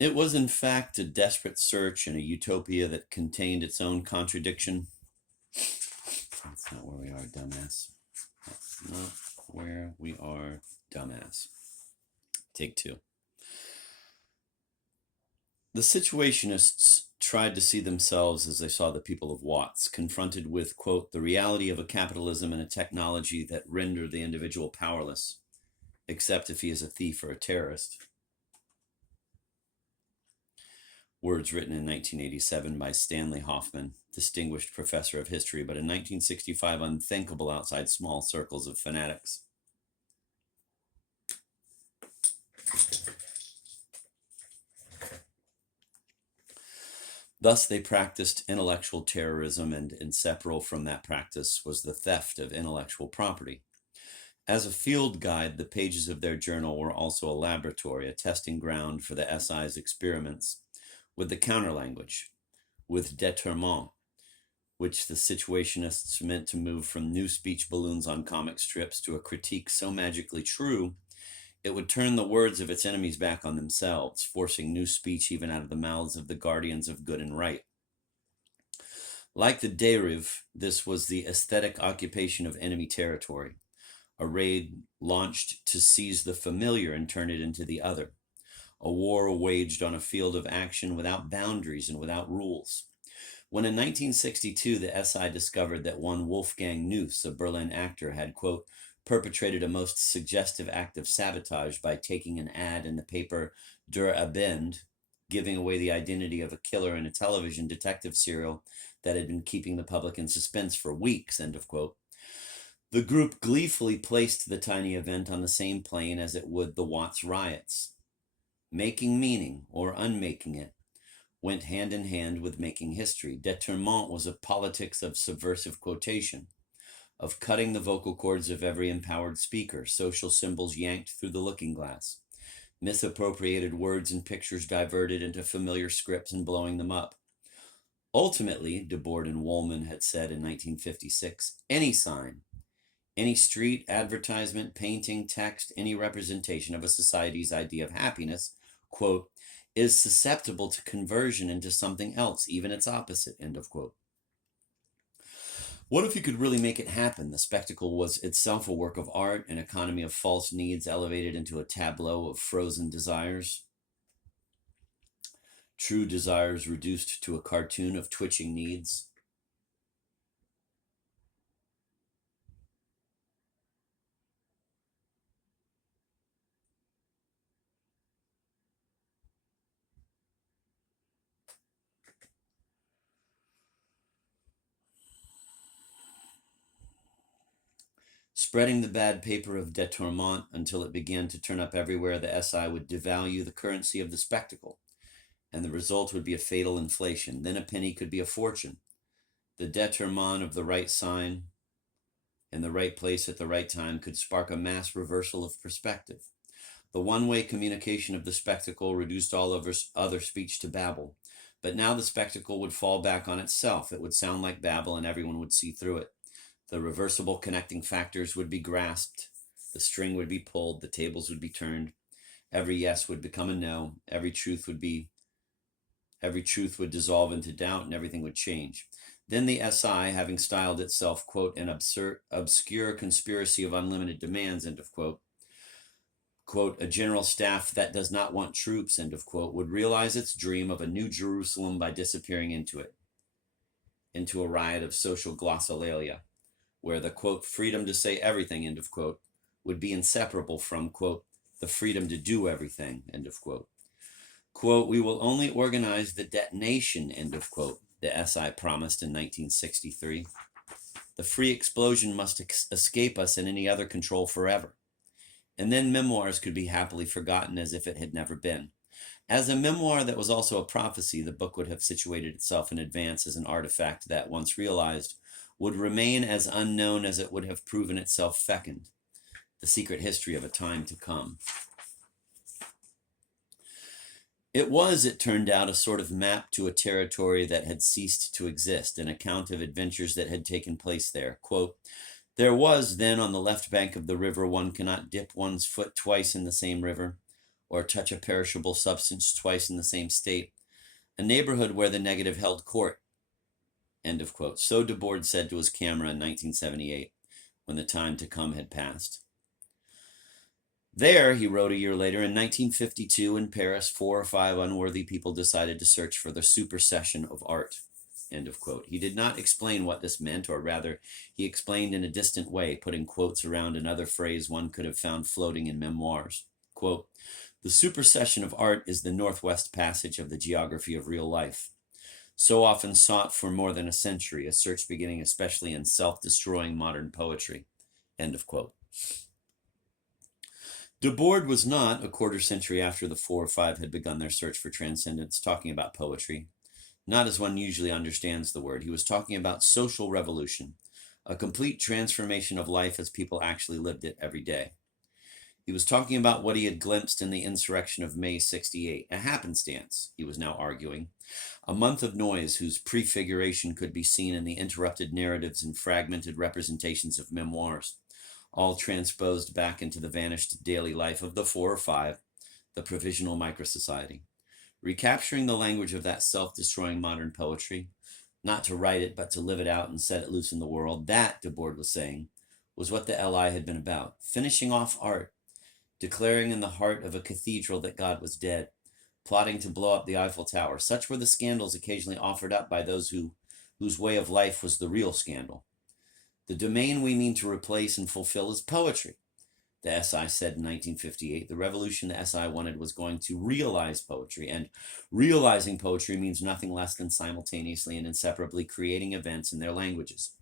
It was, in fact, a desperate search and a utopia that contained its own contradiction. That's not where we are, dumbass. That's not where we are, dumbass. Take two. The situationists tried to see themselves as they saw the people of Watts, confronted with, quote, the reality of a capitalism and a technology that render the individual powerless, except if he is a thief or a terrorist. Words written in 1987 by Stanley Hoffman, distinguished professor of history, but in 1965 unthinkable outside small circles of fanatics. Thus, they practiced intellectual terrorism, and inseparable from that practice was the theft of intellectual property. As a field guide, the pages of their journal were also a laboratory, a testing ground for the SI's experiments with the counterlanguage, with détournement, which the situationists meant to move from new speech balloons on comic strips to a critique so magically true, it would turn the words of its enemies back on themselves, forcing new speech even out of the mouths of the guardians of good and right. Like the dérive, this was the aesthetic occupation of enemy territory, a raid launched to seize the familiar and turn it into the other, a war waged on a field of action without boundaries and without rules. When in 1962 the SI discovered that one Wolfgang Neuss, a Berlin actor, had, quote, perpetrated a most suggestive act of sabotage by taking an ad in the paper Der Abend, giving away the identity of a killer in a television detective serial that had been keeping the public in suspense for weeks, end of quote. The group gleefully placed the tiny event on the same plane as it would the Watts riots. Making meaning, or unmaking it, went hand in hand with making history. Détournement was a politics of subversive quotation, of cutting the vocal cords of every empowered speaker, social symbols yanked through the looking glass, misappropriated words and pictures diverted into familiar scripts and blowing them up. Ultimately, Debord and Woolman had said in 1956, any sign, any street, advertisement, painting, text, any representation of a society's idea of happiness, quote, is susceptible to conversion into something else, even its opposite, end of quote. What if you could really make it happen? The spectacle was itself a work of art, an economy of false needs elevated into a tableau of frozen desires. True desires reduced to a cartoon of twitching needs. Spreading the bad paper of détournement until it began to turn up everywhere, the SI would devalue the currency of the spectacle, and the result would be a fatal inflation. Then a penny could be a fortune. The détournement of the right sign in the right place at the right time could spark a mass reversal of perspective. The one-way communication of the spectacle reduced all of other speech to babble. But now the spectacle would fall back on itself. It would sound like babble and everyone would see through it. The reversible connecting factors would be grasped. The string would be pulled. The tables would be turned. Every yes would become a no. Every truth would dissolve into doubt, and everything would change. Then the SI, having styled itself, quote, an obscure conspiracy of unlimited demands, end of quote, quote, a general staff that does not want troops, end of quote, would realize its dream of a new Jerusalem by disappearing into it, into a riot of social glossolalia, where the, quote, freedom to say everything, end of quote, would be inseparable from, quote, the freedom to do everything, end of quote. Quote, we will only organize the detonation, end of quote, the SI promised in 1963. The free explosion must escape us and any other control forever. And then memoirs could be happily forgotten as if it had never been. As a memoir that was also a prophecy, the book would have situated itself in advance as an artifact that, once realized, would remain as unknown as it would have proven itself fecund, the secret history of a time to come. It was, it turned out, a sort of map to a territory that had ceased to exist, an account of adventures that had taken place there. Quote, there was then on the left bank of the river, one cannot dip one's foot twice in the same river, or touch a perishable substance twice in the same state, a neighborhood where the negative held court, end of quote. So Debord said to his camera in 1978, when the time to come had passed. There, he wrote a year later, in 1952 in Paris, 4 or 5 unworthy people decided to search for the supersession of art, end of quote. He did not explain what this meant, or rather, he explained in a distant way, putting quotes around another phrase one could have found floating in memoirs. Quote, "The supersession of art is the Northwest Passage of the geography of real life. So often sought for more than a century, a search beginning especially in self-destroying modern poetry," end of quote. Debord was not, a quarter century after the 4 or 5 had begun their search for transcendence, talking about poetry, not as one usually understands the word. He was talking about social revolution, a complete transformation of life as people actually lived it every day. He was talking about what he had glimpsed in the insurrection of May 68, a happenstance, he was now arguing, a month of noise whose prefiguration could be seen in the interrupted narratives and fragmented representations of memoirs, all transposed back into the vanished daily life of the 4 or 5, the provisional microsociety. Recapturing the language of that self-destroying modern poetry, not to write it, but to live it out and set it loose in the world, that, Debord was saying, was what the LI had been about. Finishing off art, declaring in the heart of a cathedral that God was dead, plotting to blow up the Eiffel Tower. Such were the scandals occasionally offered up by those whose way of life was the real scandal. The domain we mean to replace and fulfill is poetry, the SI said in 1958. The revolution the SI wanted was going to realize poetry, and realizing poetry means nothing less than simultaneously and inseparably creating events in their languages.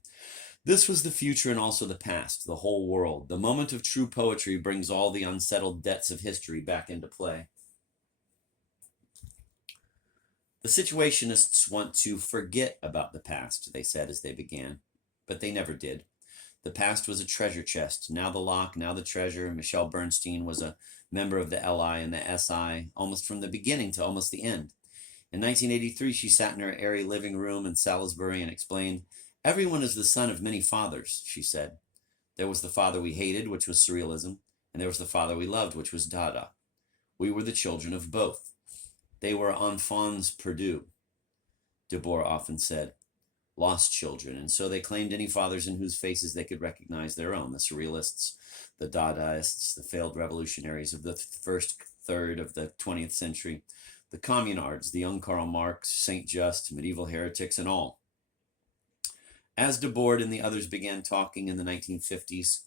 This was the future and also the past, the whole world. The moment of true poetry brings all the unsettled debts of history back into play. The situationists want to forget about the past, they said as they began, but they never did. The past was a treasure chest, now the lock, now the treasure. Michelle Bernstein was a member of the LI and the SI almost from the beginning to almost the end. In 1983, she sat in her airy living room in Salisbury and explained, "Everyone is the son of many fathers," she said. "There was the father we hated, which was surrealism, and there was the father we loved, which was Dada. We were the children of both. They were enfants perdus," Debord often said, lost children, and so they claimed any fathers in whose faces they could recognize their own, the surrealists, the Dadaists, the failed revolutionaries of the first third of the 20th century, the communards, the young Karl Marx, Saint Just, medieval heretics, and all. As Debord and the others began talking in the 1950s,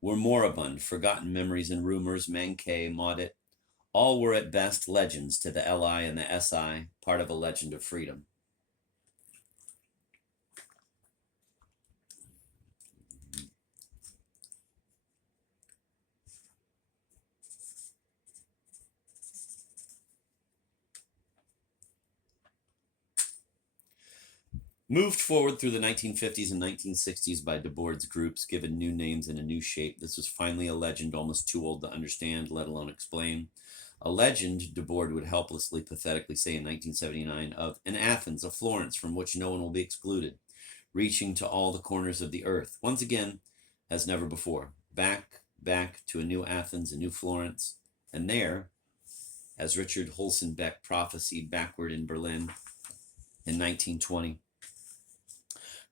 were moribund, forgotten memories and rumors, Mankay, Maudit, all were at best legends to the LI and the SI, part of a legend of freedom. Moved forward through the 1950s and 1960s by Debord's groups, given new names and a new shape, this was finally a legend almost too old to understand, let alone explain. A legend, Debord would helplessly, pathetically say in 1979, of an Athens, a Florence from which no one will be excluded, reaching to all the corners of the earth. Once again, as never before, back to a new Athens, a new Florence, and there, as Richard Holzenbeck prophesied backward in Berlin in 1920,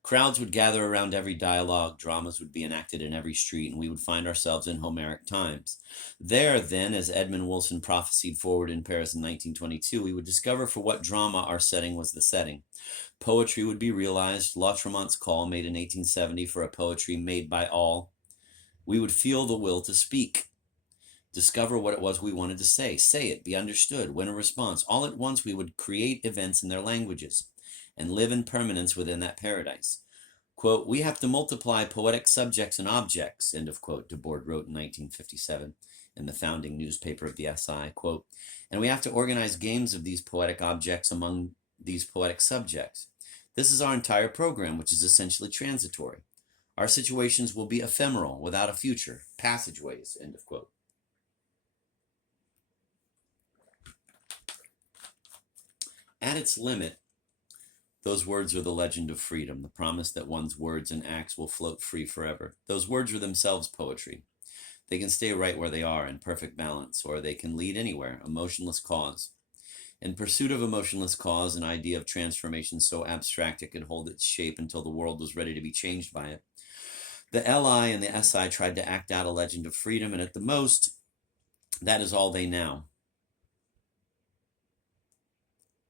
crowds would gather around every dialogue, dramas would be enacted in every street, and we would find ourselves in Homeric times. There, then, as Edmund Wilson prophesied forward in Paris in 1922, we would discover for what drama our setting was the setting. Poetry would be realized, Lautremont's call made in 1870 for a poetry made by all. We would feel the will to speak, discover what it was we wanted to say it, be understood, win a response. All at once, we would create events in their languages and live in permanence within that paradise. Quote, "We have to multiply poetic subjects and objects," end of quote, Debord wrote in 1957 in the founding newspaper of the SI, quote, "and we have to organize games of these poetic objects among these poetic subjects. This is our entire program, which is essentially transitory. Our situations will be ephemeral, without a future, passageways," end of quote. At its limit, Those words are the legend of freedom, the promise that one's words and acts will float free forever. Those words are themselves poetry. They can stay right where they are in perfect balance, or they can lead anywhere, a motionless cause. In pursuit of a motionless cause, an idea of transformation so abstract it could hold its shape until the world was ready to be changed by it. The LI and the SI tried to act out a legend of freedom, and at the most, that is all they now.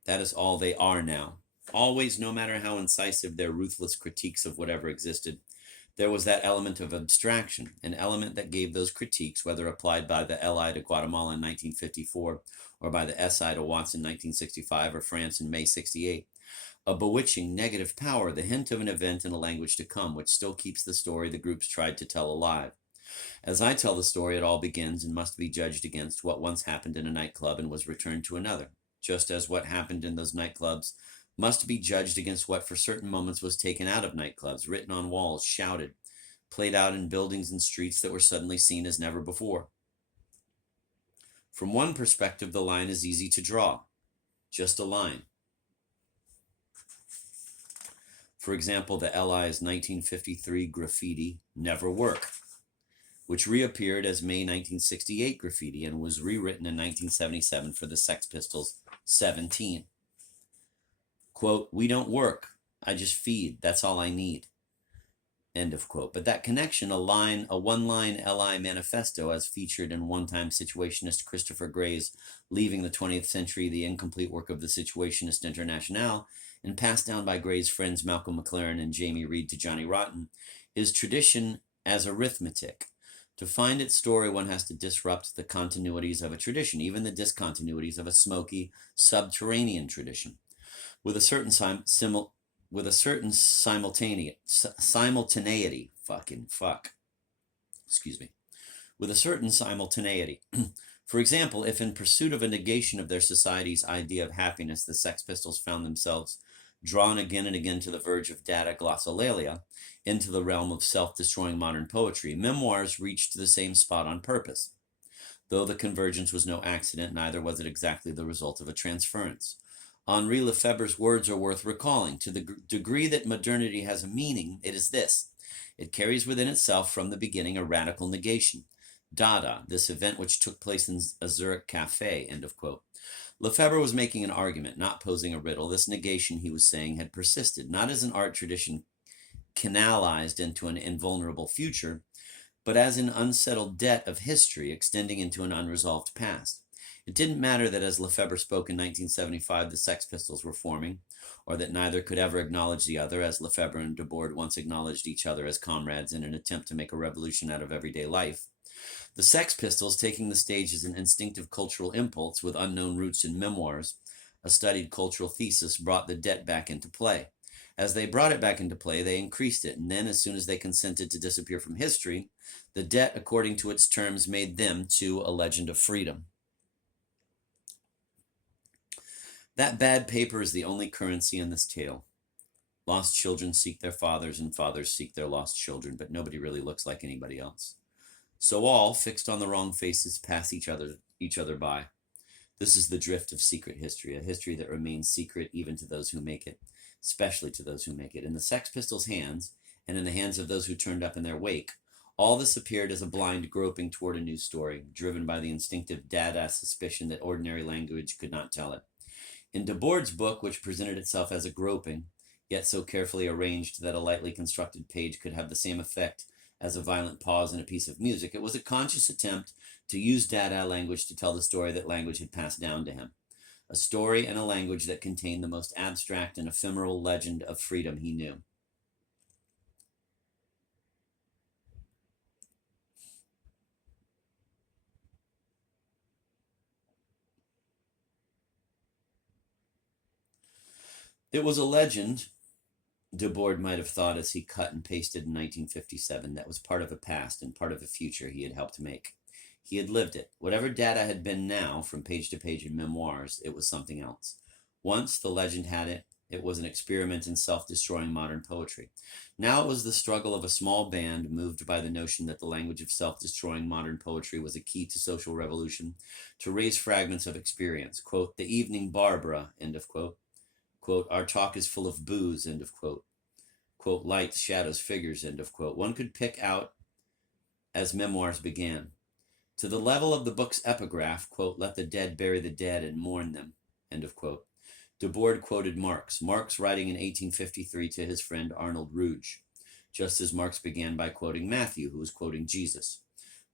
That is all they are now. Always, no matter how incisive their ruthless critiques of whatever existed, there was that element of abstraction, an element that gave those critiques, whether applied by the LI to Guatemala in 1954 or by the SI to Watts in 1965 or France in May 68, a bewitching negative power, the hint of an event and a language to come, which still keeps the story the groups tried to tell alive. As I tell the story, it all begins and must be judged against what once happened in a nightclub and was returned to another, just as what happened in those nightclubs must be judged against what for certain moments was taken out of nightclubs, written on walls, shouted, played out in buildings and streets that were suddenly seen as never before. From one perspective, the line is easy to draw, just a line. For example, the LI's 1953 graffiti, Never Work, which reappeared as May 1968 graffiti and was rewritten in 1977 for the Sex Pistols' 17. Quote, "We don't work, I just feed, that's all I need." End of quote. But that connection, a one-line LI manifesto as featured in one-time situationist Christopher Gray's Leaving the 20th Century, the Incomplete Work of the Situationist Internationale, and passed down by Gray's friends Malcolm McLaren and Jamie Reed to Johnny Rotten, is tradition as arithmetic. To find its story, one has to disrupt the continuities of a tradition, even the discontinuities of a smoky, subterranean tradition. With a certain simultaneity, with a certain simultaneity. For example, if in pursuit of a negation of their society's idea of happiness, the Sex Pistols found themselves drawn again and again to the verge of data glossolalia, into the realm of self-destroying modern poetry, Memoirs reached the same spot on purpose. Though the convergence was no accident, neither was it exactly the result of a transference. Henri Lefebvre's words are worth recalling. To the degree that modernity has a meaning, it is this. It carries within itself from the beginning a radical negation. Dada, this event which took place in a Zurich cafe, end of quote. Lefebvre was making an argument, not posing a riddle. This negation, he was saying, had persisted, not as an art tradition canalized into an invulnerable future, but as an unsettled debt of history extending into an unresolved past. It didn't matter that as Lefebvre spoke in 1975, the Sex Pistols were forming, or that neither could ever acknowledge the other, as Lefebvre and Debord once acknowledged each other as comrades in an attempt to make a revolution out of everyday life. The Sex Pistols, taking the stage as an instinctive cultural impulse with unknown roots in Memoirs, a studied cultural thesis, brought the debt back into play. As they brought it back into play, they increased it, and then as soon as they consented to disappear from history, the debt, according to its terms, made them, too, a legend of freedom. That bad paper is the only currency in this tale. Lost children seek their fathers, and fathers seek their lost children, but nobody really looks like anybody else. So all, fixed on the wrong faces, pass each other by. This is the drift of secret history, a history that remains secret even to those who make it, especially to those who make it. In the Sex Pistols' hands, and in the hands of those who turned up in their wake, all this appeared as a blind groping toward a new story, driven by the instinctive Dada suspicion that ordinary language could not tell it. In Debord's book, which presented itself as a groping, yet so carefully arranged that a lightly constructed page could have the same effect as a violent pause in a piece of music, it was a conscious attempt to use Dada language to tell the story that language had passed down to him. A story and a language that contained the most abstract and ephemeral legend of freedom he knew. It was a legend, Debord might have thought as he cut and pasted in 1957, that was part of a past and part of a future he had helped make. He had lived it. Whatever Dada had been now, from page to page in Memoirs, it was something else. Once, the legend had it, it was an experiment in self-destroying modern poetry. Now it was the struggle of a small band moved by the notion that the language of self-destroying modern poetry was a key to social revolution, to raise fragments of experience. Quote, "The evening Barbara," end of quote. Quote, our talk is full of booze, end of quote. Quote, lights, shadows, figures, end of quote. One could pick out as memoirs began. To the level of the book's epigraph, quote, let the dead bury the dead and mourn them, end of quote. Debord quoted Marx writing in 1853 to his friend Arnold Ruge, just as Marx began by quoting Matthew, who was quoting Jesus.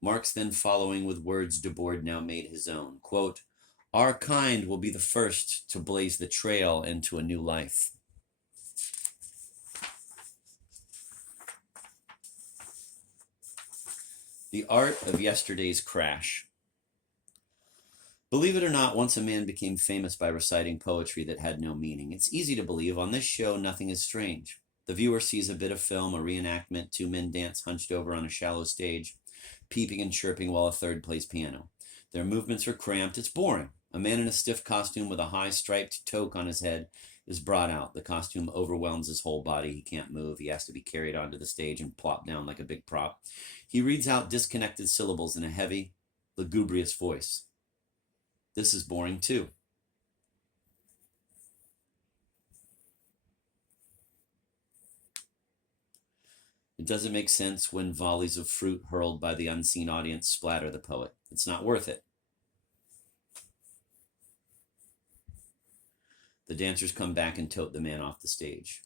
Marx then following with words Debord now made his own, quote, our kind will be the first to blaze the trail into a new life. The art of yesterday's crash. Believe it or not, once a man became famous by reciting poetry that had no meaning. It's easy to believe. On this show, nothing is strange. The viewer sees a bit of film, a reenactment, two men dance hunched over on a shallow stage, peeping and chirping while a third plays piano. Their movements are cramped. It's boring. A man in a stiff costume with a high striped toque on his head is brought out. The costume overwhelms his whole body. He can't move. He has to be carried onto the stage and plopped down like a big prop. He reads out disconnected syllables in a heavy, lugubrious voice. This is boring too. It doesn't make sense when volleys of fruit hurled by the unseen audience splatter the poet. It's not worth it. The dancers come back and tote the man off the stage.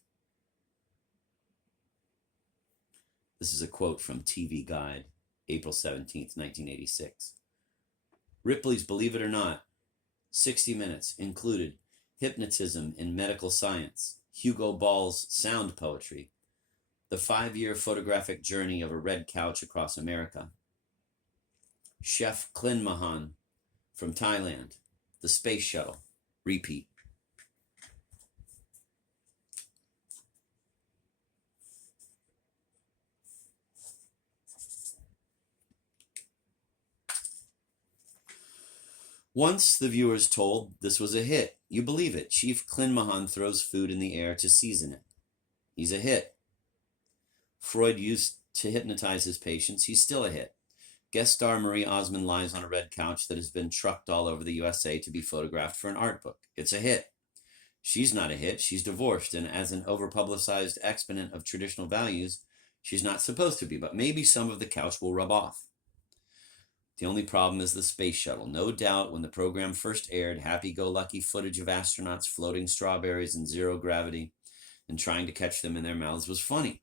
This is a quote from TV Guide, April 17th, 1986. Ripley's Believe It or Not, 60 Minutes, included hypnotism in medical science, Hugo Ball's sound poetry, the 5-year photographic journey of a red couch across America, Chef Klin Mahan from Thailand, the space shuttle, repeat. Once the viewers told this was a hit. You believe it. Chief Klin Mahan throws food in the air to season it. He's a hit. Freud used to hypnotize his patients. He's still a hit. Guest star Marie Osmond lies on a red couch that has been trucked all over the USA to be photographed for an art book. It's a hit. She's not a hit. She's divorced, and as an overpublicized exponent of traditional values, she's not supposed to be, but maybe some of the couch will rub off. The only problem is the space shuttle. No doubt when the program first aired, happy-go-lucky footage of astronauts floating strawberries in zero gravity and trying to catch them in their mouths was funny.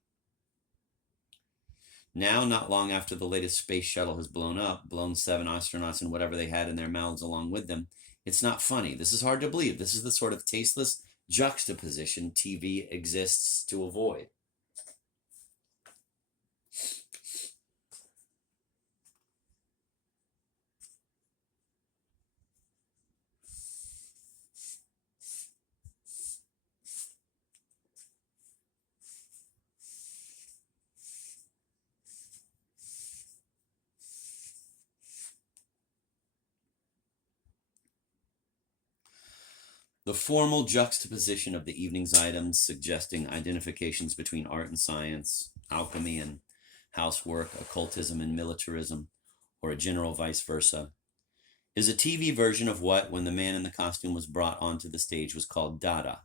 Now, not long after the latest space shuttle has blown 7 astronauts and whatever they had in their mouths along with them, it's not funny. This is hard to believe. This is the sort of tasteless juxtaposition TV exists to avoid. The formal juxtaposition of the evening's items, suggesting identifications between art and science, alchemy and housework, occultism and militarism, or a general vice versa, is a TV version of what, when the man in the costume was brought onto the stage, was called Dada.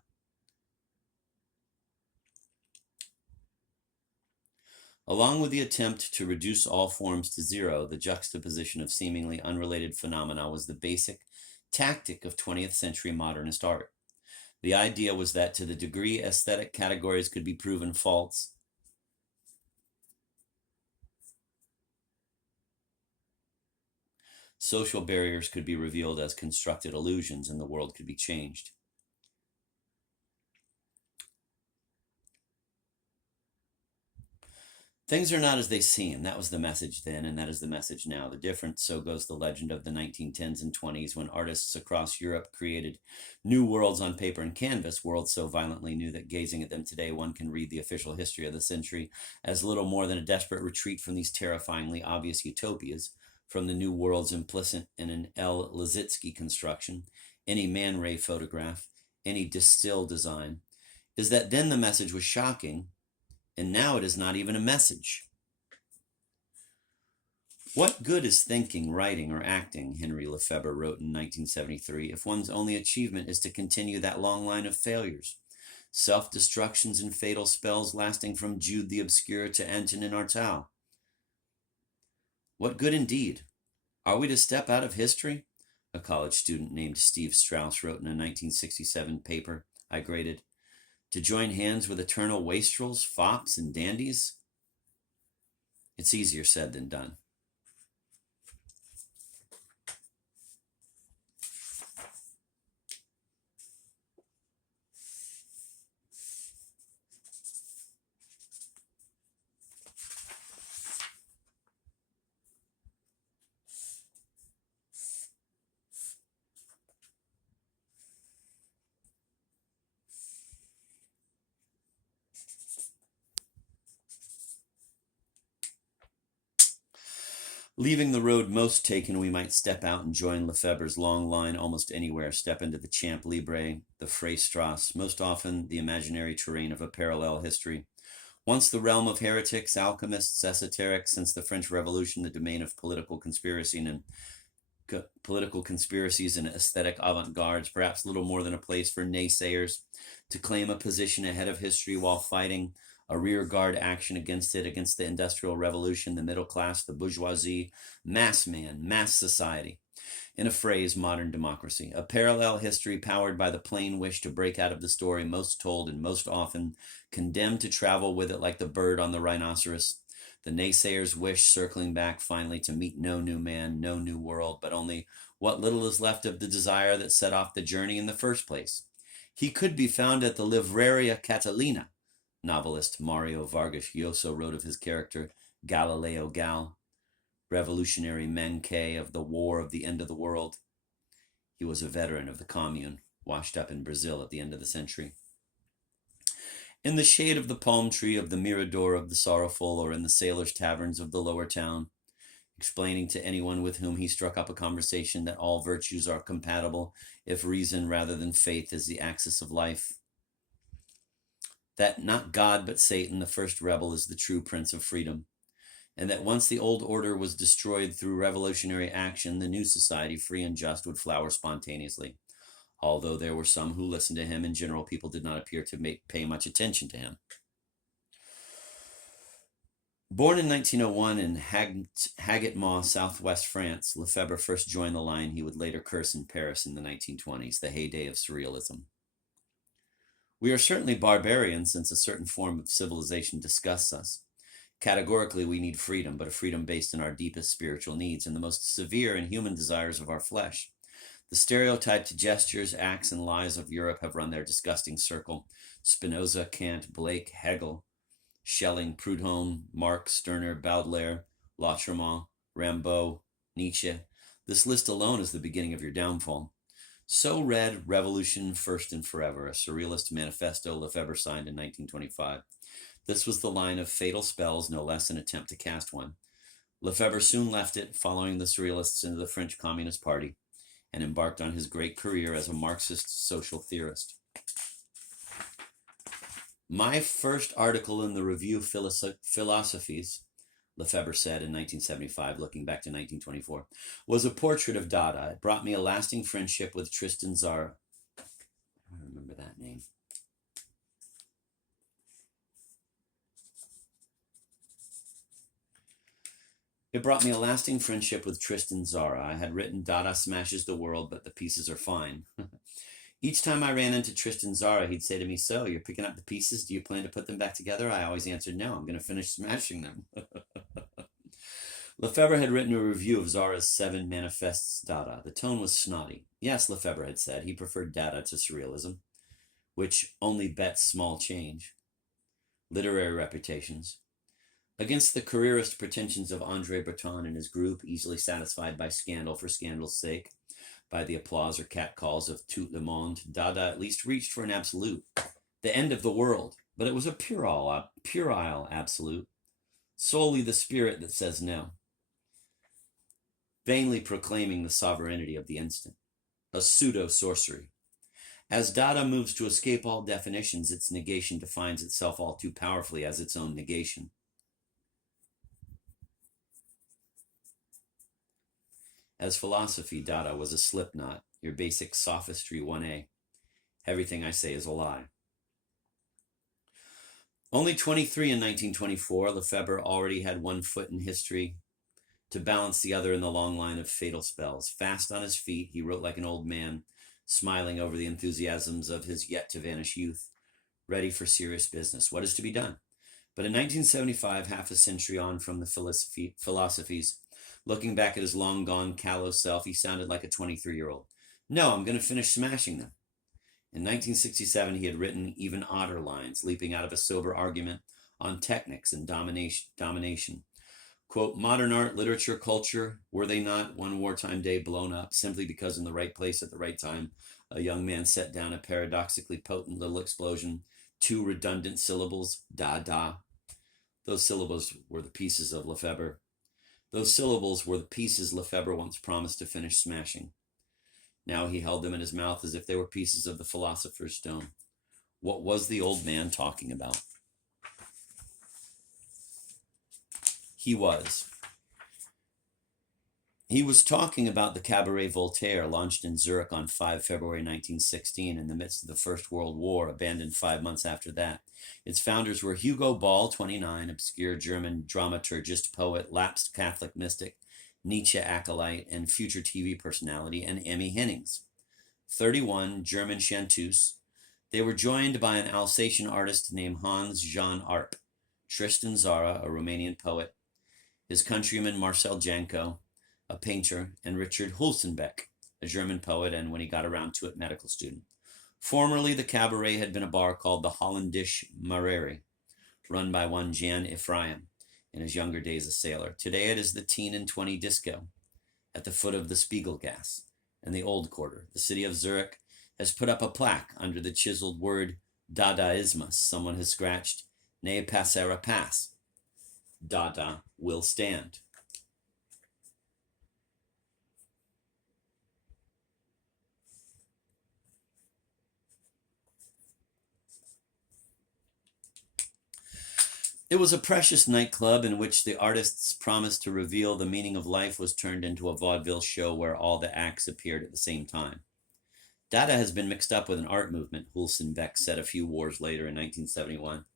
Along with the attempt to reduce all forms to zero, the juxtaposition of seemingly unrelated phenomena was the basic tactic of 20th century modernist art. The idea was that to the degree aesthetic categories could be proven false, social barriers could be revealed as constructed illusions and the world could be changed. Things are not as they seem. That was the message then, and that is the message now. The difference, so goes the legend of the 1910s and 20s, when artists across Europe created new worlds on paper and canvas, worlds so violently new that gazing at them today, one can read the official history of the century as little more than a desperate retreat from these terrifyingly obvious utopias, from the new worlds implicit in an L. Lissitzky construction, any Man Ray photograph, any distill design, is that then the message was shocking, and now it is not even a message. What good is thinking, writing, or acting, Henry Lefebvre wrote in 1973, if one's only achievement is to continue that long line of failures? Self-destructions and fatal spells lasting from Jude the Obscure to Antonin Artaud. What good indeed? Are we to step out of history? A college student named Steve Strauss wrote in a 1967 paper I graded. To join hands with eternal wastrels, fops, and dandies? It's easier said than done. Leaving the road most taken, we might step out and join Lefebvre's long line almost anywhere, step into the Champ Libre, the Freistrasse, most often the imaginary terrain of a parallel history. Once the realm of heretics, alchemists, esoterics, since the French Revolution, the domain of political conspiracies and aesthetic avant-gardes, perhaps little more than a place for naysayers to claim a position ahead of history while fighting a rearguard action against it, against the Industrial Revolution, the middle class, the bourgeoisie, mass man, mass society. In a phrase, modern democracy. A parallel history powered by the plain wish to break out of the story most told and most often condemned to travel with it like the bird on the rhinoceros. The naysayer's wish circling back finally to meet no new man, no new world, but only what little is left of the desire that set off the journey in the first place. He could be found at the Livraria Catalina. Novelist Mario Vargas Llosa wrote of his character Galileo Gal, revolutionary Mankay of the War of the End of the World. He was a veteran of the Commune, washed up in Brazil at the end of the century. In the shade of the palm tree of the Mirador of the Sorrowful, or in the sailors' taverns of the lower town, explaining to anyone with whom he struck up a conversation that all virtues are compatible if reason rather than faith is the axis of life. That not God but Satan, the first rebel, is the true prince of freedom, and that once the old order was destroyed through revolutionary action, the new society, free and just, would flower spontaneously. Although there were some who listened to him, in general, people did not appear to pay much attention to him. Born in 1901 in Haguet-Maus, southwest France, Lefebvre first joined the line he would later curse in Paris in the 1920s, the heyday of surrealism. We are certainly barbarians since a certain form of civilization disgusts us. Categorically, we need freedom, but a freedom based on our deepest spiritual needs and the most severe and human desires of our flesh. The stereotyped gestures, acts, and lies of Europe have run their disgusting circle. Spinoza, Kant, Blake, Hegel, Schelling, Proudhon, Marx, Stirner, Baudelaire, Lautréamont, Rimbaud, Nietzsche. This list alone is the beginning of your downfall. So read Revolution First and Forever, a surrealist manifesto Lefebvre signed in 1925. This was the line of fatal spells, no less an attempt to cast one. Lefebvre soon left it, following the surrealists into the French Communist Party, and embarked on his great career as a Marxist social theorist. My first article in the Review of Philosophies, Lefebvre said in 1975, looking back to 1924, was a portrait of Dada. It brought me a lasting friendship with Tristan Tzar. I remember that name. It brought me a lasting friendship with Tristan Tzara. I had written Dada smashes the world, but the pieces are fine. Each time I ran into Tristan Tzara, he'd say to me, so, you're picking up the pieces? Do you plan to put them back together? I always answered, no, I'm going to finish smashing them. Lefebvre had written a review of Tzara's 7 manifests Dada. The tone was snotty. Yes, Lefebvre had said, he preferred Dada to surrealism, which only bets small change. Literary reputations. Against the careerist pretensions of André Breton and his group, easily satisfied by scandal for scandal's sake, by the applause or catcalls of tout le monde, Dada at least reached for an absolute, the end of the world, but it was a puerile absolute, solely the spirit that says no, vainly proclaiming the sovereignty of the instant, a pseudo-sorcery. As Dada moves to escape all definitions, its negation defines itself all too powerfully as its own negation. As philosophy, Dada was a slipknot, your basic sophistry 1A. Everything I say is a lie. Only 23 in 1924, Lefebvre already had one foot in history to balance the other in the long line of fatal spells. Fast on his feet, he wrote like an old man, smiling over the enthusiasms of his yet-to-vanish youth, ready for serious business. What is to be done? But in 1975, half a century on from the philosophies, looking back at his long-gone callow self, he sounded like a 23-year-old. No, I'm going to finish smashing them. In 1967, he had written even odder lines, leaping out of a sober argument on technics and domination. Quote, modern art, literature, culture, were they not one wartime day blown up simply because in the right place at the right time, a young man set down a paradoxically potent little explosion, two redundant syllables, da-da. Those syllables were the pieces of Lefebvre. Those syllables were the pieces Lefebvre once promised to finish smashing. Now he held them in his mouth as if they were pieces of the philosopher's stone. What was the old man talking about? He was talking about the Cabaret Voltaire, launched in Zurich on 5 February 1916 in the midst of the First World War, abandoned 5 months after that. Its founders were Hugo Ball, 29, obscure German dramaturgist, poet, lapsed Catholic mystic, Nietzsche acolyte, and future TV personality, and Emmy Hennings, 31, German chanteuse. They were joined by an Alsatian artist named Hans Jean Arp, Tristan Tzara, a Romanian poet, his countryman Marcel Janco, a painter, and Richard Hulsenbeck, a German poet and, when he got around to it, medical student. Formerly, the cabaret had been a bar called the Holländische Mareri, run by one Jan Ephraim, in his younger days a sailor. Today it is the Teen and 20 Disco at the foot of the Spiegelgasse and the Old Quarter. The city of Zurich has put up a plaque under the chiseled word Dadaismus. Someone has scratched, Ne passera pas. Dada will stand. It was a precious nightclub in which the artist's promise to reveal the meaning of life was turned into a vaudeville show where all the acts appeared at the same time. Dada has been mixed up with an art movement, Hulsenbeck said a few wars later in 1971,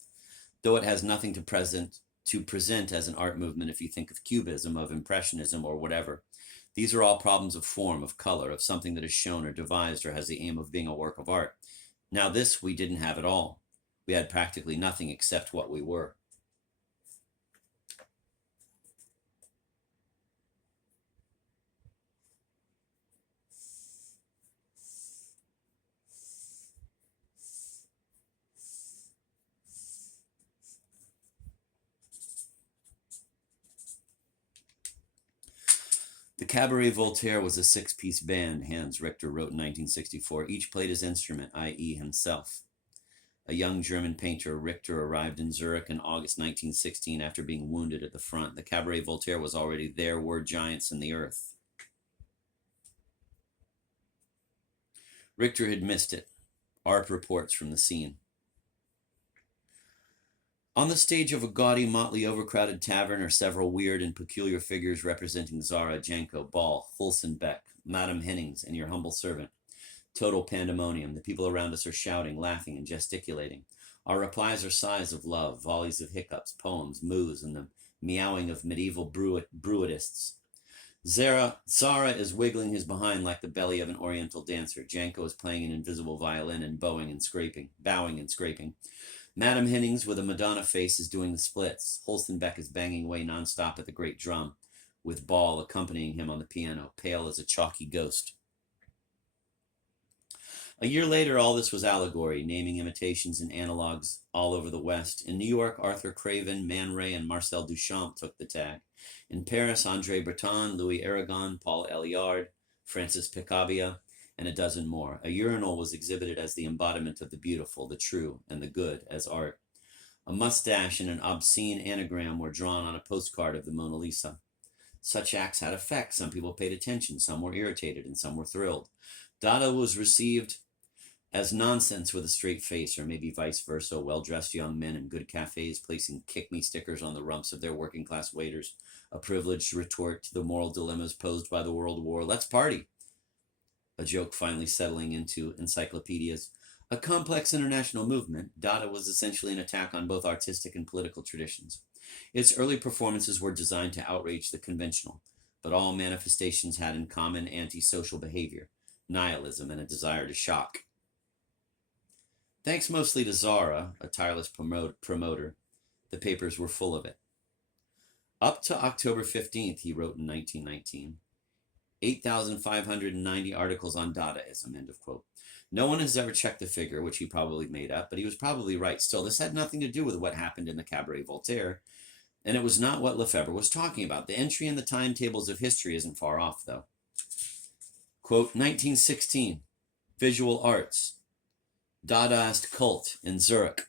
though it has nothing to present as an art movement if you think of Cubism, of Impressionism, or whatever. These are all problems of form, of color, of something that is shown or devised or has the aim of being a work of art. Now this we didn't have at all. We had practically nothing except what we were. The Cabaret Voltaire was a 6-piece band, Hans Richter wrote in 1964. Each played his instrument, i.e. himself. A young German painter, Richter arrived in Zurich in August 1916 after being wounded at the front. The Cabaret Voltaire was already there, were giants in the earth. Richter had missed it. Arp reports from the scene. On the stage of a gaudy, motley, overcrowded tavern are several weird and peculiar figures representing Tzara, Janco, Ball, Hulsenbeck, Madame Hennings, and your humble servant. Total pandemonium. The people around us are shouting, laughing, and gesticulating. Our replies are sighs of love, volleys of hiccups, poems, moos, and the meowing of medieval bruitists. Tzara is wiggling his behind like the belly of an oriental dancer. Janco is playing an invisible violin and bowing and scraping. Madame Hennings, with a Madonna face, is doing the splits. Hulsenbeck is banging away nonstop at the great drum, with Ball accompanying him on the piano, pale as a chalky ghost. A year later, all this was allegory, naming imitations and analogs all over the West. In New York, Arthur Craven, Man Ray, and Marcel Duchamp took the tag. In Paris, André Breton, Louis Aragon, Paul Eluard, Francis Picabia, and a dozen more. A urinal was exhibited as the embodiment of the beautiful, the true, and the good as art. A mustache and an obscene anagram were drawn on a postcard of the Mona Lisa. Such acts had effect. Some people paid attention, some were irritated, and some were thrilled. Dada was received as nonsense with a straight face, or maybe vice versa, well-dressed young men in good cafes placing kick-me stickers on the rumps of their working-class waiters, a privileged retort to the moral dilemmas posed by the World War. Let's party. A joke finally settling into encyclopedias. A complex international movement, Dada was essentially an attack on both artistic and political traditions. Its early performances were designed to outrage the conventional, but all manifestations had in common antisocial behavior, nihilism, and a desire to shock. Thanks mostly to Zara, a tireless promoter, the papers were full of it. Up to October 15th, he wrote in 1919, 8,590 articles on Dadaism, end of quote. No one has ever checked the figure, which he probably made up, but he was probably right. Still, this had nothing to do with what happened in the Cabaret Voltaire, and it was not what Lefebvre was talking about. The entry in the timetables of history isn't far off, though. Quote, 1916, visual arts, Dadaist cult in Zurich,